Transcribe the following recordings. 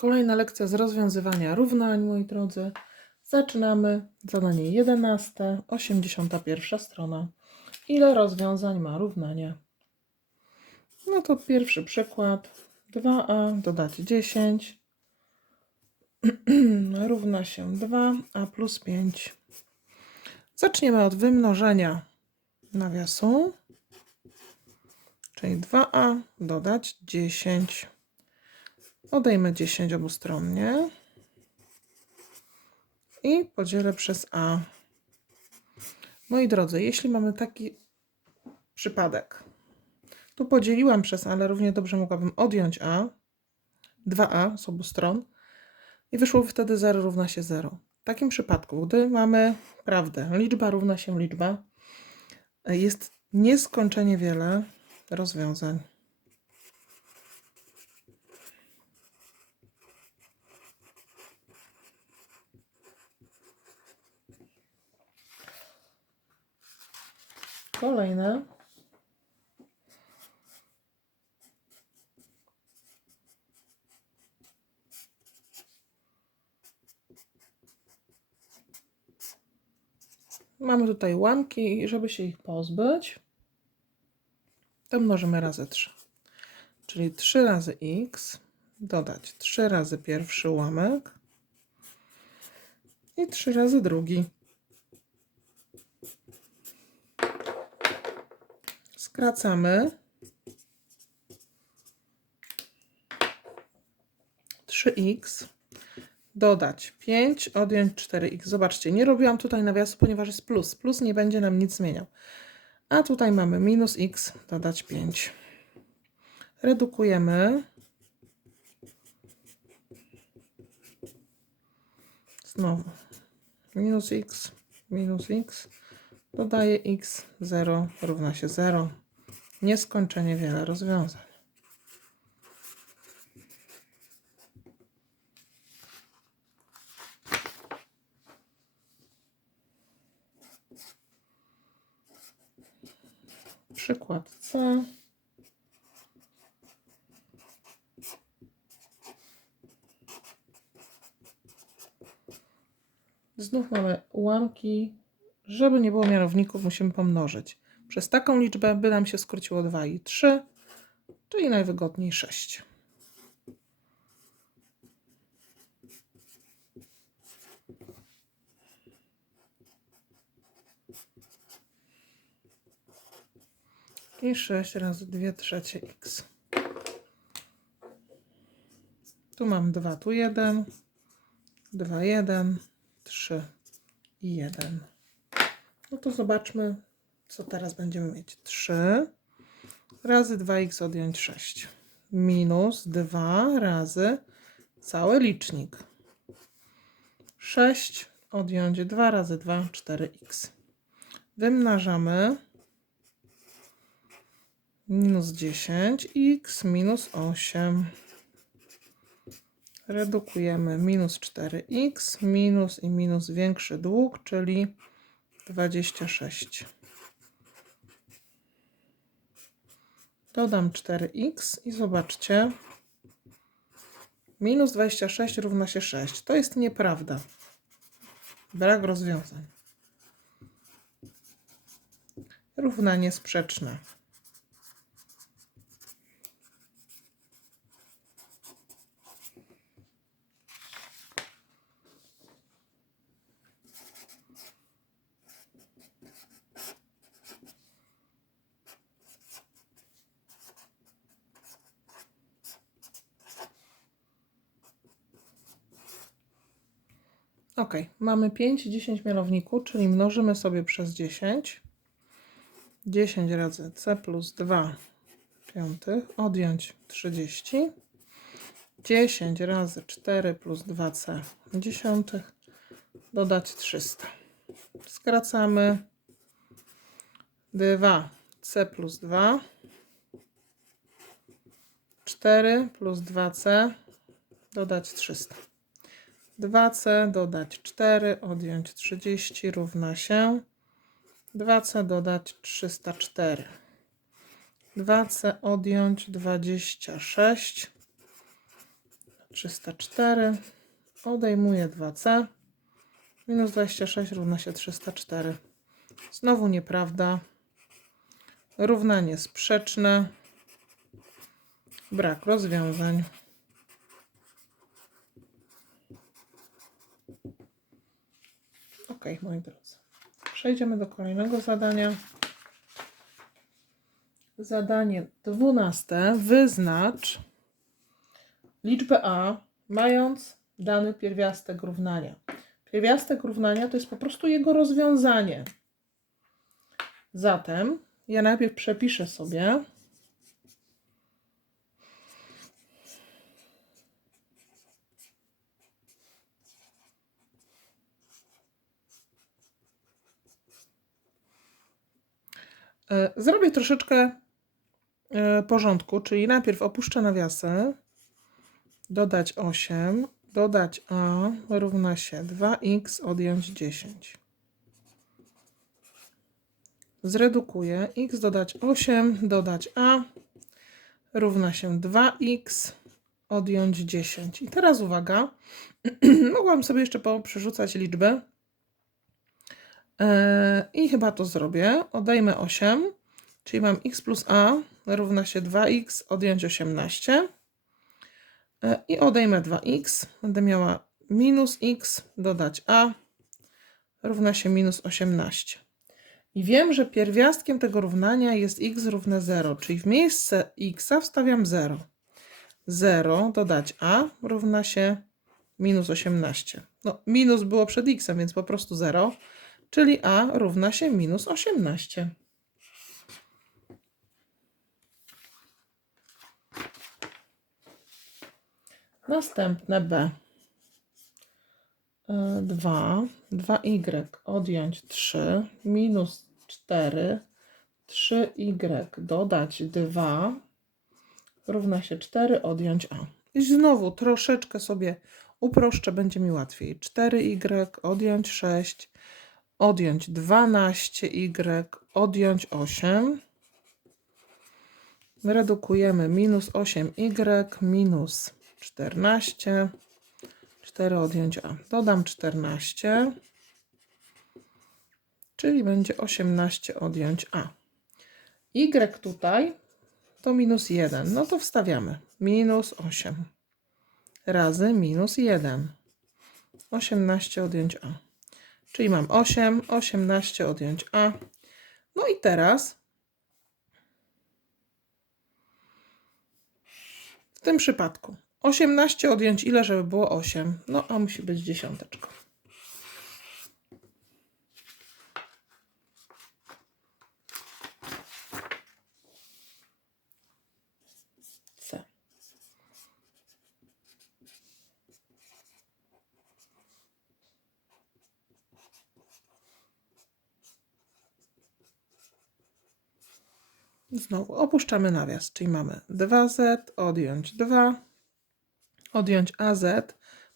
Kolejna lekcja z rozwiązywania równań, moi drodzy. Zaczynamy. Zadanie 11, 81 strona. Ile rozwiązań ma równanie? No to pierwszy przykład. 2a dodać 10 równa się 2a plus 5. Zaczniemy od wymnożenia nawiasu, czyli 2a dodać 10. Odejmę 10 obustronnie i podzielę przez a. Moi drodzy, jeśli mamy taki przypadek, tu podzieliłam przez a, ale równie dobrze mogłabym odjąć a, 2a z obu stron i wyszło wtedy 0 równa się 0. W takim przypadku, gdy mamy prawdę, liczba równa się liczba, jest nieskończenie wiele rozwiązań. Kolejne. Mamy tutaj łamki i żeby się ich pozbyć, to mnożymy razy 3. Czyli 3 razy x, dodać 3 razy pierwszy ułamek i 3 razy drugi. Skracamy. 3x dodać 5, odjąć 4x. Zobaczcie, nie robiłam tutaj nawiasu, ponieważ jest plus. Plus nie będzie nam nic zmieniał. A tutaj mamy minus x, dodać 5. Redukujemy. Znowu. Minus x, minus x. Dodaję x, 0 równa się 0. Nieskończenie wiele rozwiązań. Przykład C. Znów mamy ułamki. Żeby nie było mianowników, musimy pomnożyć. Przez taką liczbę by nam się skróciło 2 i 3, czyli najwygodniej 6. I 6 razy 2 trzecie x. Tu mam 2, tu 1, 2, 1, 3 i 1. No to zobaczmy, co teraz będziemy mieć. 3 razy 2x odjąć 6. Minus 2 razy cały licznik. 6 odjąć 2 razy 2, 4x. Wymnażamy minus 10, x minus 8. Redukujemy minus 4x, minus i minus większy dług, czyli 26. Dodam 4x i zobaczcie. Minus 26 równa się 6. To jest nieprawda. Brak rozwiązań. Równanie sprzeczne. Ok, mamy 5 i 10 mianowników, czyli mnożymy sobie przez 10. 10 razy c plus 2 piątych, odjąć 30. 10 razy 4 plus 2c dziesiątych, dodać 300. Skracamy 2c plus 2. 4 plus 2c, dodać 300. 2c dodać 4, odjąć 30 równa się 2c dodać 304. 2c odjąć 26. 304. Odejmuję 2c. Minus 26 równa się 304. Znowu nieprawda. Równanie sprzeczne. Brak rozwiązań. Ok, moi drodzy. Przejdziemy do kolejnego zadania. Zadanie dwunaste. Wyznacz liczbę a, mając dany pierwiastek równania. Pierwiastek równania to jest po prostu jego rozwiązanie. Zatem ja najpierw przepiszę sobie Zrobię troszeczkę e, porządku, czyli najpierw opuszczę nawiasy, dodać 8, dodać a równa się 2x odjąć 10. Zredukuję x dodać 8, dodać a równa się 2x odjąć 10. I teraz uwaga, mogłam sobie jeszcze przerzucać liczby. E, I chyba to zrobię. Odejmę 8, czyli mam x plus a równa się 2x odjąć 18. E, I odejmę 2x. Będę miała minus x dodać a równa się minus 18. I wiem, że pierwiastkiem tego równania jest x równe 0, czyli w miejsce x wstawiam 0. 0 dodać a równa się minus 18. No, minus było przed x, więc po prostu 0 czyli a równa się minus 18. Następne b. 2, 2y odjąć 3, minus 4, 3y dodać 2 równa się 4 odjąć a. I znowu troszeczkę sobie uproszczę, będzie mi łatwiej. 4y odjąć 6 odjąć 12y, odjąć 8. Redukujemy minus 8y, minus 14. 4 odjąć a. Dodam 14, czyli będzie 18 odjąć a. y tutaj to minus 1. No to wstawiamy. Minus 8 razy minus 1. 18 odjąć a. Czyli mam 8, 18 odjąć A. No i teraz w tym przypadku 18 odjąć ile, żeby było 8? No, a musi być dziesiąteczką. Znowu opuszczamy nawias, czyli mamy 2z, odjąć 2, odjąć az.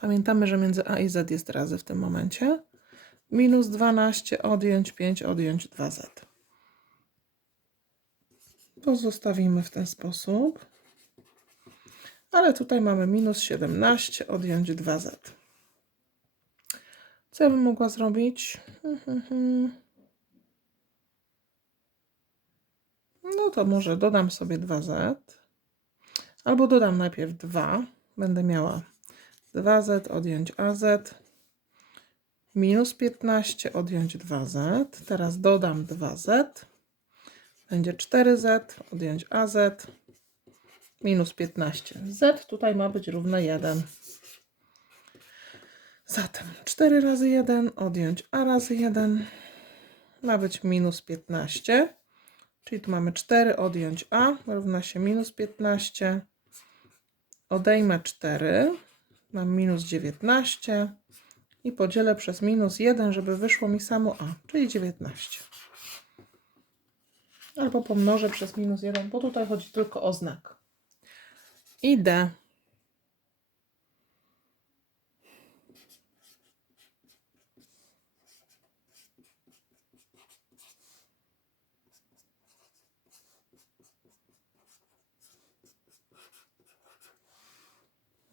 Pamiętamy, że między a i z jest razy w tym momencie. Minus 12, odjąć 5, odjąć 2z. Pozostawimy w ten sposób. Ale tutaj mamy minus 17, odjąć 2z. Co ja bym mogła zrobić? No to może dodam sobie 2z. Albo dodam najpierw 2. Będę miała 2z odjąć az. Minus 15 odjąć 2z. Teraz dodam 2z. Będzie 4z odjąć az. Minus 15. z tutaj ma być równe 1. Zatem 4 razy 1 odjąć a razy 1 ma być minus 15. Czyli tu mamy 4 odjąć a równa się minus 15. Odejmę 4, mam minus 19 i podzielę przez minus 1, żeby wyszło mi samo a, czyli 19. Albo pomnożę przez minus 1, bo tutaj chodzi tylko o znak. I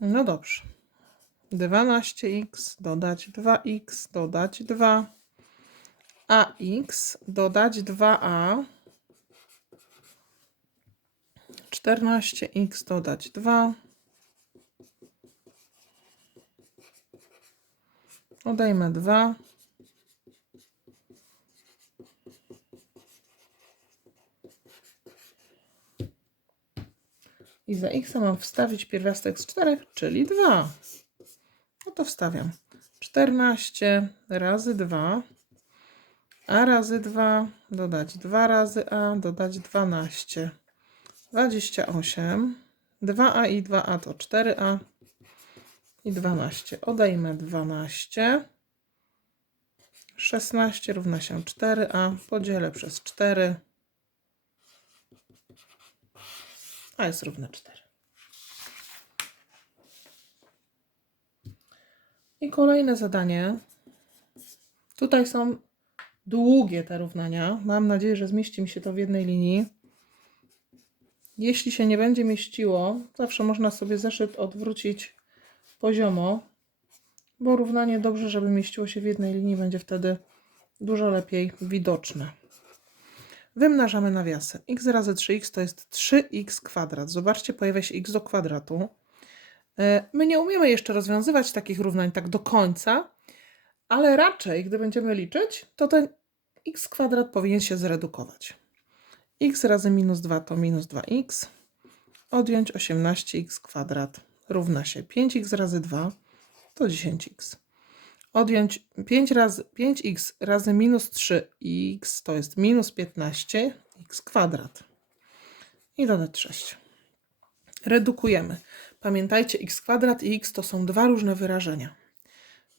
No dobrze. 12x dodać 2x dodać 2 ax dodać 2a 14x dodać 2 odejmę 2 i za x mam wstawić pierwiastek z 4, czyli 2. No to wstawiam. 14 razy 2, a razy 2, dodać 2 razy a, dodać 12. 28. 2a i 2a to 4a i 12. Odejmę 12. 16 równa się 4a, podzielę przez 4, a jest równe 4. I kolejne zadanie. Tutaj są długie te równania. Mam nadzieję, że zmieści mi się to w jednej linii. Jeśli się nie będzie mieściło, zawsze można sobie zeszyt odwrócić poziomo, bo równanie dobrze, żeby mieściło się w jednej linii, będzie wtedy dużo lepiej widoczne. Wymnażamy nawiasy. x razy 3x to jest 3x kwadrat. Zobaczcie, pojawia się x do kwadratu. E, My nie umiemy jeszcze rozwiązywać takich równań tak do końca, ale raczej, gdy będziemy liczyć, to ten x kwadrat powinien się zredukować. x razy minus 2 to minus 2x. Odjąć 18x kwadrat równa się 5x razy 2 to 10x. Odjąć 5 razy 5x razy minus 3x to jest minus 15x kwadrat. I dodać 6. Redukujemy. Pamiętajcie, x kwadrat i x to są dwa różne wyrażenia.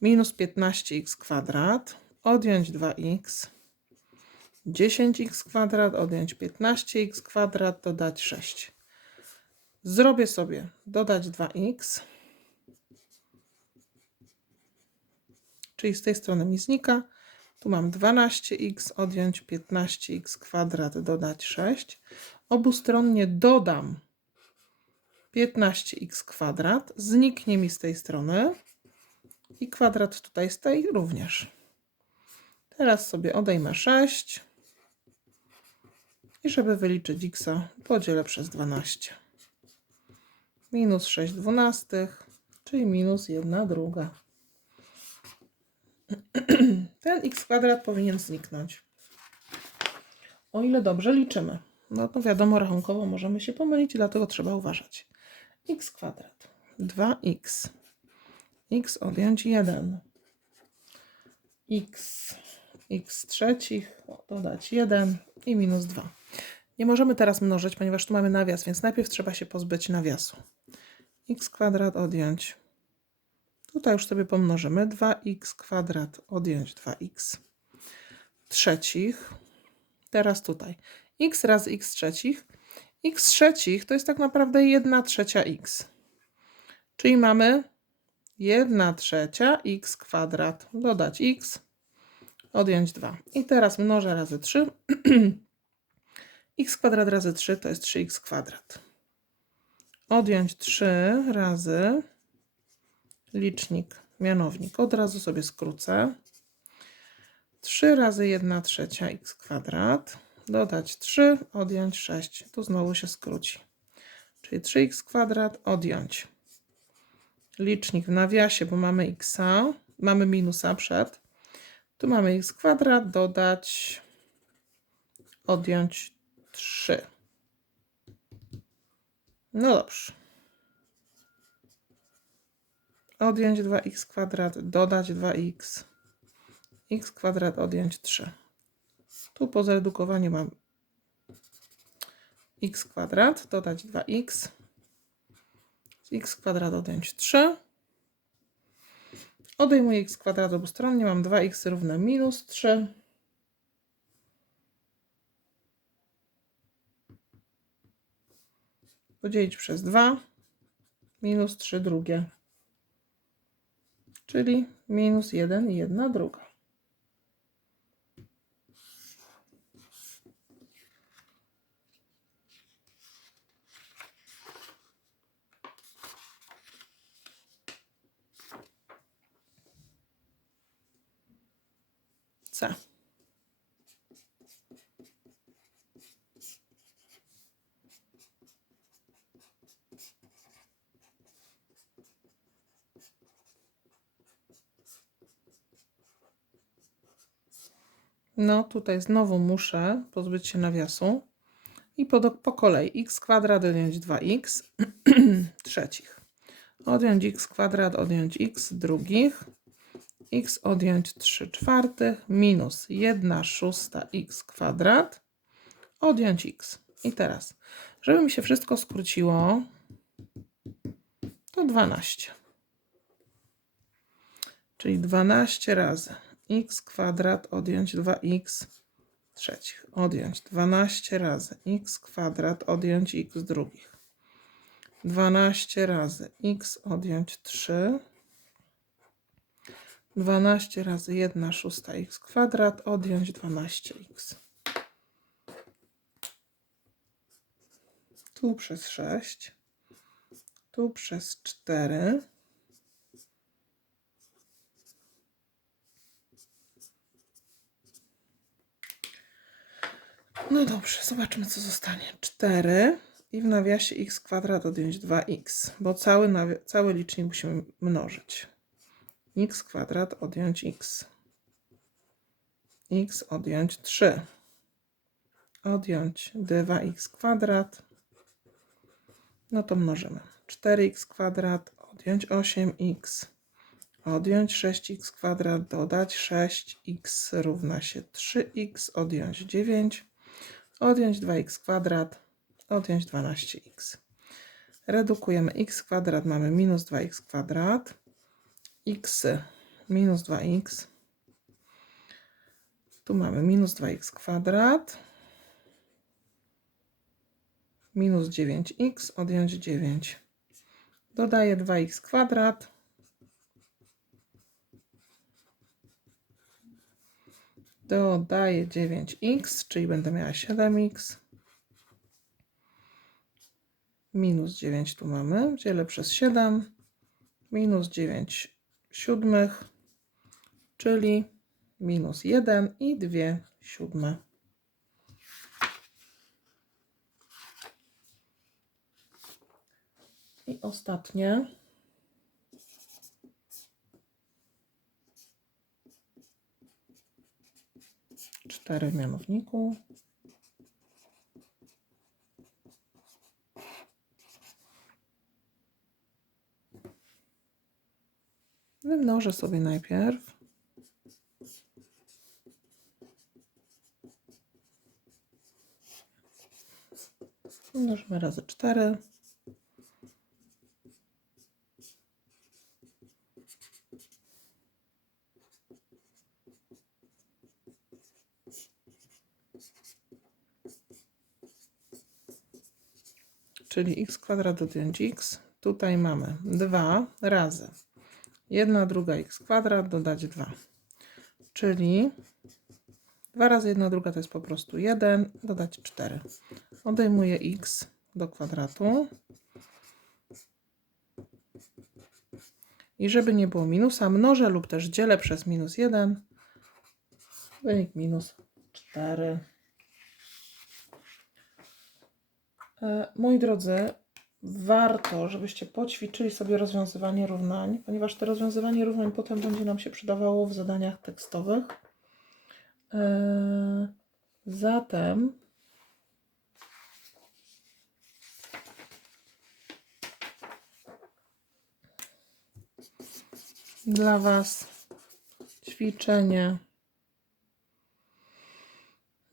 Minus 15x kwadrat, odjąć 2x, 10x kwadrat, odjąć 15x kwadrat, dodać 6. Zrobię sobie dodać 2x, czyli z tej strony mi znika. Tu mam 12x, odjąć 15x kwadrat, dodać 6. Obustronnie dodam 15x kwadrat, zniknie mi z tej strony i kwadrat tutaj z tej również. Teraz sobie odejmę 6 i żeby wyliczyć x, podzielę przez 12. Minus 6 dwunastych, czyli minus 1 druga. Ten x kwadrat powinien zniknąć. O ile dobrze liczymy. No to wiadomo, rachunkowo możemy się pomylić, dlatego trzeba uważać. x kwadrat 2x x odjąć 1 x x trzecich dodać 1 i minus 2. Nie możemy teraz mnożyć, ponieważ tu mamy nawias, więc najpierw trzeba się pozbyć nawiasu. x kwadrat odjąć. Tutaj już sobie pomnożymy. 2x kwadrat odjąć 2x trzecich. Teraz tutaj x razy x trzecich. x trzecich to jest tak naprawdę 1 trzecia x. Czyli mamy 1 trzecia x kwadrat. Dodać x, odjąć 2. I teraz mnożę razy 3. x kwadrat razy 3 to jest 3x kwadrat. Odjąć 3 razy licznik, mianownik. Od razu sobie skrócę. 3 razy 1 trzecia x kwadrat. Dodać 3, odjąć 6. Tu znowu się skróci. Czyli 3x kwadrat, odjąć licznik w nawiasie, bo mamy x, mamy minusa przed. Tu mamy x kwadrat, dodać, odjąć 3. No dobrze. Odjąć 2x kwadrat, dodać 2x. x kwadrat, odjąć 3. Tu po zredukowaniu mam x kwadrat, dodać 2x x kwadrat odjąć 3. Odejmuję x kwadrat obustronnie, mam 2x równe minus 3. Podzielić przez 2, minus 3 drugie, czyli minus 1 i 1 druga. C. No, tutaj znowu muszę pozbyć się nawiasu i po, po kolei x kwadrat odjąć 2x trzecich. Odjąć x kwadrat, odjąć x drugich. x odjąć 3 czwartych minus 1 szósta x kwadrat odjąć x. I teraz, żeby mi się wszystko skróciło, to 12. Czyli 12 razy x kwadrat odjąć 2x trzecich. Odjąć 12 razy x kwadrat odjąć x drugich. 12 razy x odjąć 3. 12 razy 1 szósta x kwadrat odjąć 12x. Tu przez 6. Tu przez 4. No dobrze, zobaczmy co zostanie. 4 i w nawiasie x kwadrat odjąć 2x, bo cały, cały licznik musimy mnożyć. x kwadrat odjąć x. x odjąć 3. Odjąć 2x kwadrat. No to mnożymy. 4x kwadrat odjąć 8x. Odjąć 6x kwadrat, dodać 6x równa się 3x, odjąć 9 odjąć 2x kwadrat, odjąć 12x. Redukujemy x kwadrat, mamy minus 2x kwadrat, x minus 2x, tu mamy minus 2x kwadrat, minus 9x, odjąć 9. Dodaję 2x kwadrat, dodaję 9x, czyli będę miała 7x. Minus 9 tu mamy, dzielę przez 7, minus 9 siódmych, czyli minus 1 i 2 siódme. I ostatnie. 4 w mianowniku. Wymnożę sobie najpierw. Mnożymy razy 4. czyli x kwadrat odjąć x. Tutaj mamy 2 razy 1 druga x kwadrat dodać 2. Czyli 2 razy 1 druga to jest po prostu 1, dodać 4. Odejmuję x do kwadratu. I żeby nie było minusa, mnożę lub też dzielę przez minus 1. Wynik minus 4. moi drodzy, warto, żebyście poćwiczyli sobie rozwiązywanie równań, ponieważ to rozwiązywanie równań potem będzie nam się przydawało w zadaniach tekstowych. E, zatem dla Was ćwiczenie.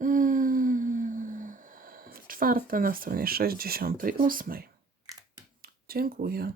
Mm czwarte na stronie 68. Dziękuję.